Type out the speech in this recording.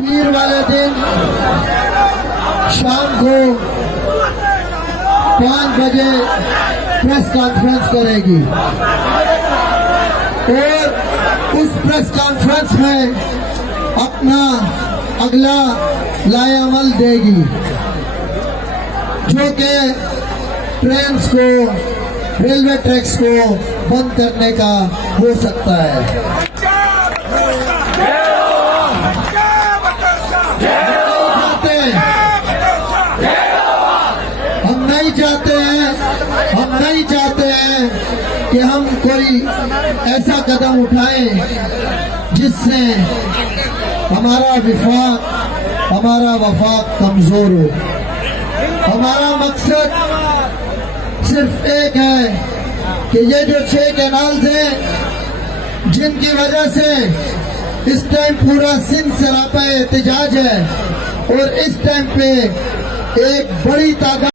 पीर वाले दिन शाम को 5 बजे प्रेस कॉन्फ्रेंस करेगी और उस प्रेस कॉन्फ्रेंस में अपना अगला लाएअमल देगी, जो कि ट्रेन्स को, रेलवे ट्रैक्स को बंद करने का हो सकता है। हम नहीं चाहते हैं कि हम कोई ऐसा कदम उठाएं जिससे हमारा वफाक कमजोर हो। हमारा मकसद सिर्फ एक है कि ये जो 6 कैनाल्स हैं, जिनकी वजह से इस टाइम पूरा सिंध सरापा एहतिजाज है और इस टाइम पे एक बड़ी तादाद